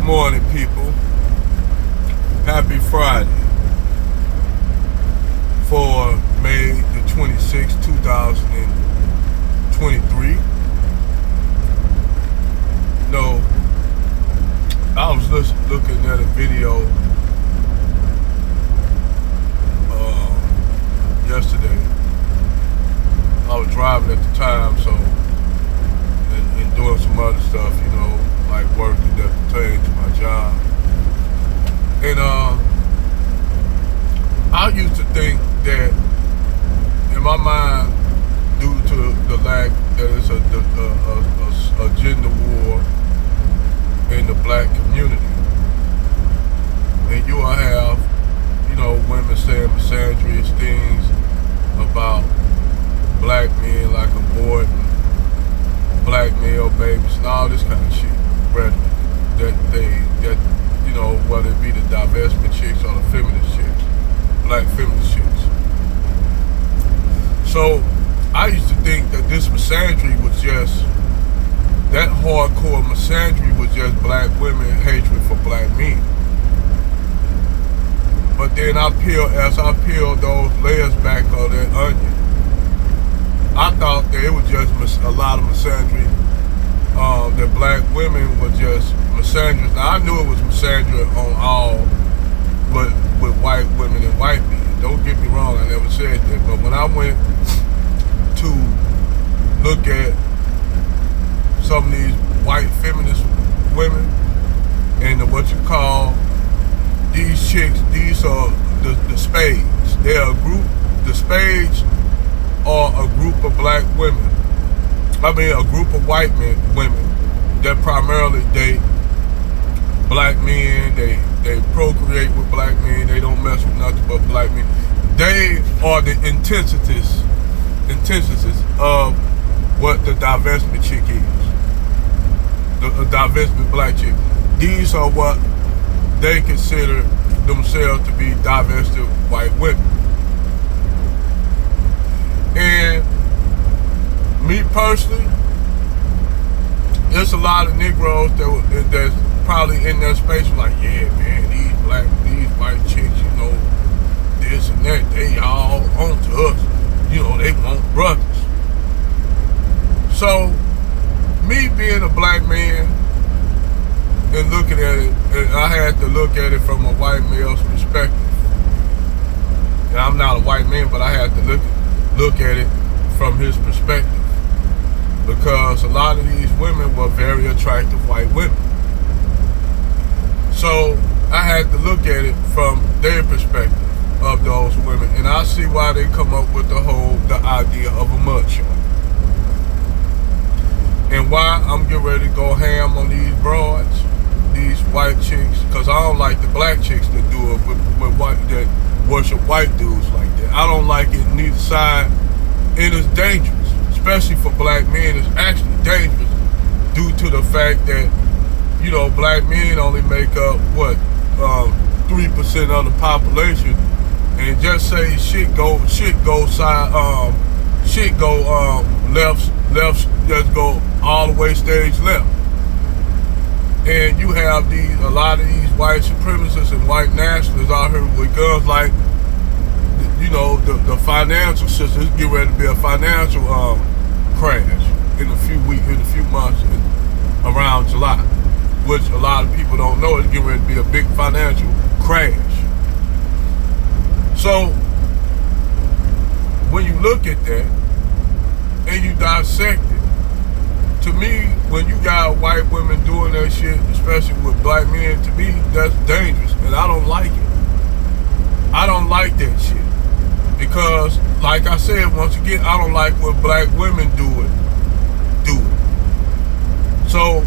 Good morning, people. Happy Friday for May the 26th, 2023. No, I was looking at a video yesterday. I was driving at the time, so and doing some other stuff, like working that pertained to my job. And I used to think that in my mind, due to the lack that it's a gender war in the black community, and you will have, women saying misandrous things about black men, like aborting black male babies and all this kind of shit, rhetoric that whether it be the divestment chicks or the feminist chicks, black feminist chicks. So I used to think that this misandry was just, that hardcore misandry was just black women hatred for black men. But then as I peeled those layers back of that onion, I thought that it was just a lot of misandry, that black women were just misandrous. Now I knew it was misandry on all, but with white women and white men. Don't get me wrong, I never said that. But when I went to look at some of these white feminist women and what you call these chicks, these are the spades. They're a group, the spades are a group of black women. I mean, a group of white women that primarily date black men. They procreate with black men. They don't mess with nothing but black men. They are the antithesis of what the divestment chick is. The divestment black chick. These are what they consider themselves to be divested white women. And me personally, there's a lot of Negroes that's probably in that space like, yeah, man, these white chicks, this and that, they all onto us. They want brothers. So, me being a black man and looking at it, and I had to look at it from a white male's perspective. And I'm not a white man, but I had to look at it from his perspective, because a lot of these women were very attractive white women. So I had to look at it from their perspective of those women, and I see why they come up with the idea of a mugshot, and why I'm getting ready to go ham on these broads, these white chicks, because I don't like the black chicks that do it with white, that worship white dudes like that. I don't like it neither side. It is dangerous, especially for black men. It's actually dangerous due to the fact that, black men only make up, 3% of the population. And just say shit go left, just go all the way stage left. And you have a lot of these white supremacists and white nationalists out here with guns like, the financial system. It's getting ready to be a financial crash in a few months, around July, which a lot of people don't know. It's getting ready to be a big financial crash. So when you look at that and you dissect it, to me, when you got white women doing that shit, especially with black men, to me, that's dangerous, and I don't like it. I don't like that shit. Because, like I said, once again, I don't like when black women do it. So,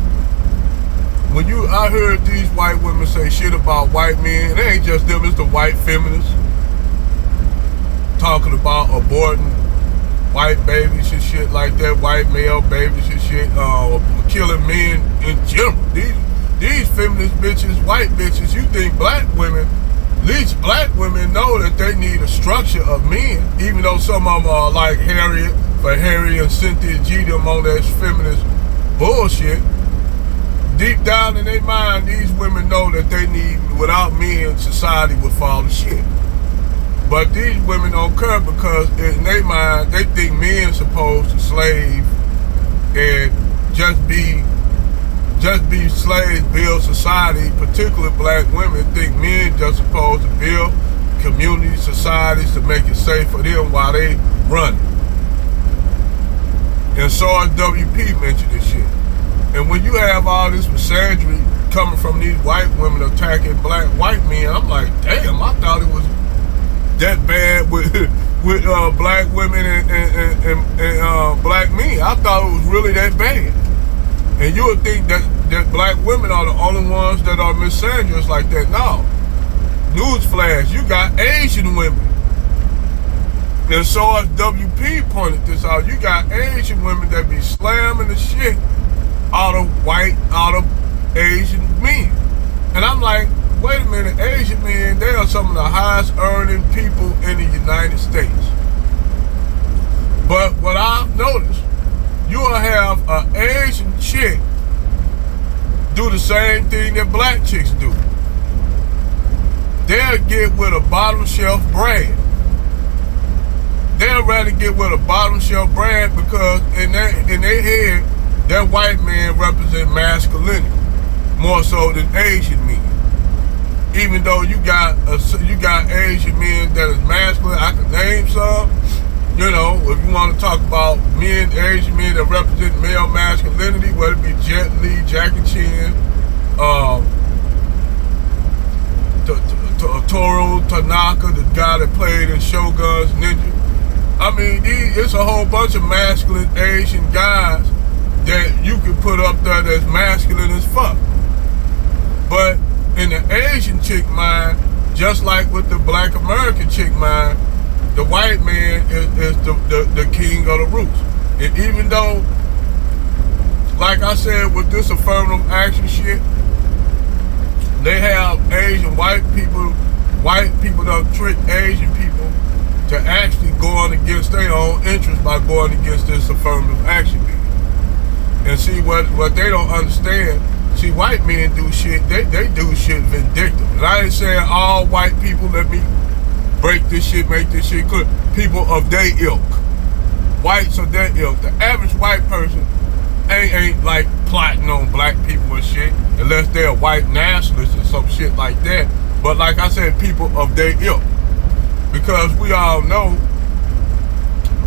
when I heard these white women say shit about white men, it ain't just them, it's the white feminists talking about aborting white babies and shit like that, white male babies and shit, killing men in general. These feminist bitches, white bitches, you think black women, at least black women know that they need a structure of men, even though some of them are like Harriet and Cynthia G, them on that feminist bullshit. deep down in their mind, these women know that they need, without men, society would fall to shit. But these women don't care because in their mind, they think men supposed to slave and just be slaves, build society. Particularly black women think men just supposed to build community societies to make it safe for them while they run it. And so WP mentioned this shit. And when you have all this misandry coming from these white women attacking black white men, I'm like, damn, I thought it was that bad with black women and black men. I thought it was really that bad. And you would think that black women are the only ones that are misandrous like that. No. Newsflash, you got Asian women. And so as WP pointed this out, you got Asian women that be slamming the shit out of Asian men. And I'm like, wait a minute, Asian men, they are some of the highest earning people in the United States. But what I've noticed, you will have an Asian chick do the same thing that black chicks do. They'll get with a bottom shelf brand. They'll rather get with a bottom shelf brand because in their head, that white man represents masculinity more so than Asian men. Even though you got Asian men that is masculine, I can name some. You know, if you want to talk about Asian men that represent male masculinity, whether it be Jet Li, Jackie Chan, Toru Tanaka, the guy that played in Shogun's Ninja. I mean, it's a whole bunch of masculine Asian guys that you can put up there that's masculine as fuck. But in the Asian chick mind, just like with the black American chick mind, the white man is the king of the roots. And even though, like I said, with this affirmative action shit, they have Asian white people don't trick Asian people to actually go on against their own interests by going against this affirmative action bill. And see what they don't understand. See, white men do shit, they do shit vindictive. And I ain't saying all white people, let me break this shit, make this shit clear. People of their ilk. Whites of their ilk. The average white person ain't like plotting on black people and shit, unless they're white nationalists or some shit like that. But like I said, people of their ilk. Because we all know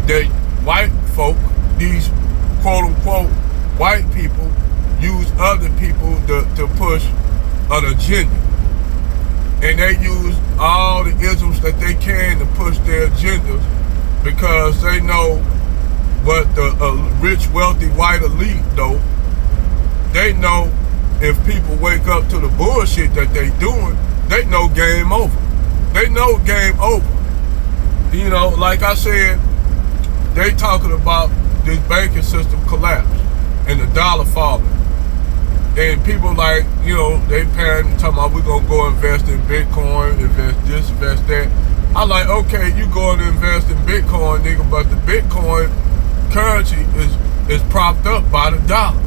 that white folk, these quote-unquote white people, use other people to push an agenda. And they use all the isms that they can to push their agendas because they know what the rich, wealthy, white elite, though, they know if people wake up to the bullshit that they doing, they know game over. They know game over. You know, like I said, they talking about this banking system collapse and the dollar falling. And people like, you know, they parents talking about we're going to go invest in Bitcoin, invest this, invest that. I'm like, okay, you going to invest in Bitcoin, nigga, but the Bitcoin currency is propped up by the dollar.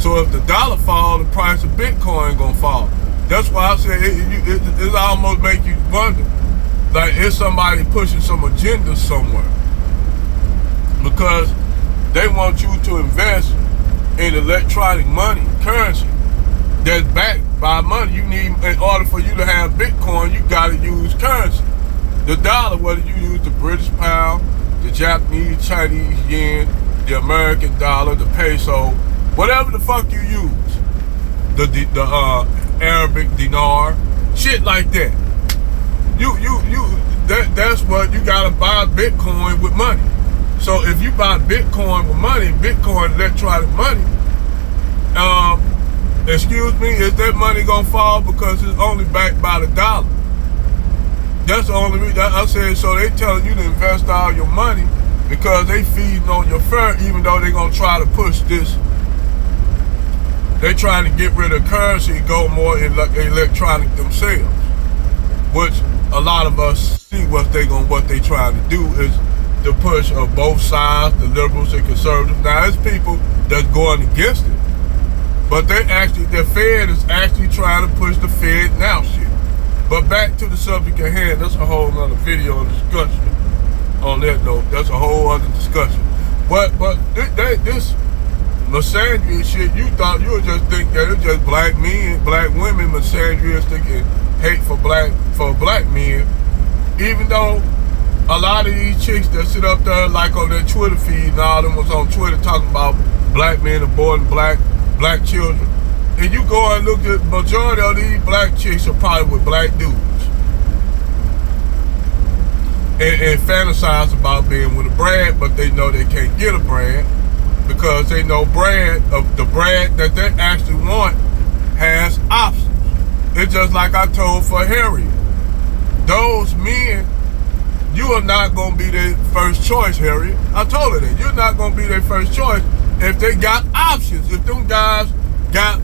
So if the dollar fall, the price of Bitcoin going to fall. That's why I say it almost make you wonder, like, is somebody pushing some agenda somewhere? Because they want you to invest in electronic money, currency, that's backed by money. You need, in order for you to have Bitcoin, you gotta use currency. The dollar, whether you use the British pound, the Japanese, Chinese yen, the American dollar, the peso, whatever the fuck you use, the Arabic dinar, shit like that. That's what you gotta buy Bitcoin with money. So if you buy Bitcoin with money, Bitcoin electronic money, excuse me, is that money gonna fall because it's only backed by the dollar? That's the only reason I said. So they telling you to invest all your money because they feeding on your fur, even though they gonna try to push this. They trying to get rid of currency, go more electronic themselves, which a lot of us see what they trying to do is to push both sides, the liberals and conservatives. Now, there's people that's going against it. But the Fed is actually trying to push the Fed now shit. But back to the subject at hand, that's a whole other video and discussion. On that note, that's a whole other discussion. But this misandry shit, you thought you would just think that it's just black men, black women misandristic and hate for black men, even though a lot of these chicks that sit up there like on their Twitter feed and all them was on Twitter talking about black men aborting black children. And you go and look at majority of these black chicks are probably with black dudes. And fantasize about being with a Brad, but they know they can't get a Brad because they know the Brad that they actually want has options. It's just like I told for Harriet. Those men, you are not going to be their first choice, Harriet. I told her that. You're not going to be their first choice if they got options. If them guys got